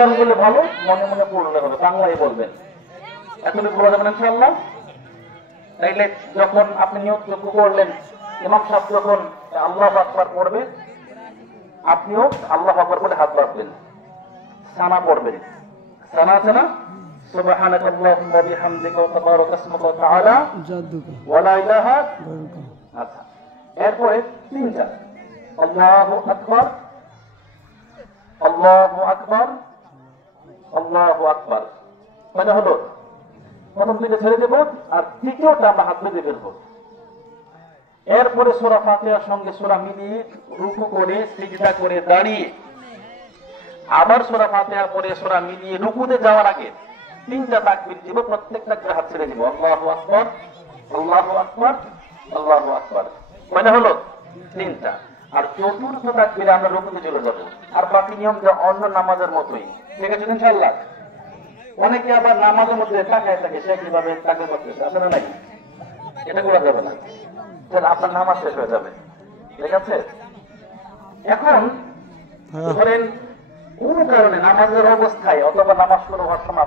উচ্চারণ করলে ভালো, মনে মনে পড়লে হবে, বাংলায় বলবেন। এতটুকু বলা যাবেন ইনশাআল্লাহ। তাইলে যখন আপনি নিয়ত করলেন, ইমাম সাহেব যখন আল্লাহু আকবার পড়বে, আপনিও আল্লাহু আকবার বলে হাত বাঁধবেন, সানা পড়বেন। সানা আছে না? সুবহানাকা আল্লাহুম্মা ওয়া বিহামদিকা ওয়া তাবারাকা ইসমুকা ওয়া তাআলা ওয়া লা ইলাহা। আচ্ছা, এরপরে তিনটা আল্লাহু আকবার, আল্লাহু আকবার, আল্লাহু আকবার। মানে হলো প্রথম দিকে ছেড়ে দেব, আর তৃতীয়টা আমরা হাত বেঁধে ফেলবো। এরপরে সূরা ফাতিহার সঙ্গে সূরা মিলিয়ে রুকু করে, সিজদা করে, দাঁড়িয়ে আবার সূরা ফাতিহার পরে সূরা মিলিয়ে রুকুতে যাওয়ার আগে তিনটা তাকবীর দিব, প্রত্যেকটা করে হাত ছেড়ে দিব। আল্লাহু আকবার, আল্লাহু আকবার, আল্লাহু আকবার। মানে হলো তিনটা। আর চতুর্থ তাকবীরে আমরা রুকুতে চলে যাব। আর বাকি নিয়ম যা অন্য নামাজের মতোই, ঠিক আছে ইনশাআল্লাহ। অনেকে আবার নামাজের মধ্যে তাকায় থাকে, সে কিভাবে তাকায় করতেছে, আসলে নাই, এটা করা যাবে না, তাহলে আপনার নামাজ শেষ হয়ে যাবে। ঠিক আছে? এখন ধরেন কোন কারণে নামাজের অবস্থায় অথবা নামাজ শুরু হওয়ার সময়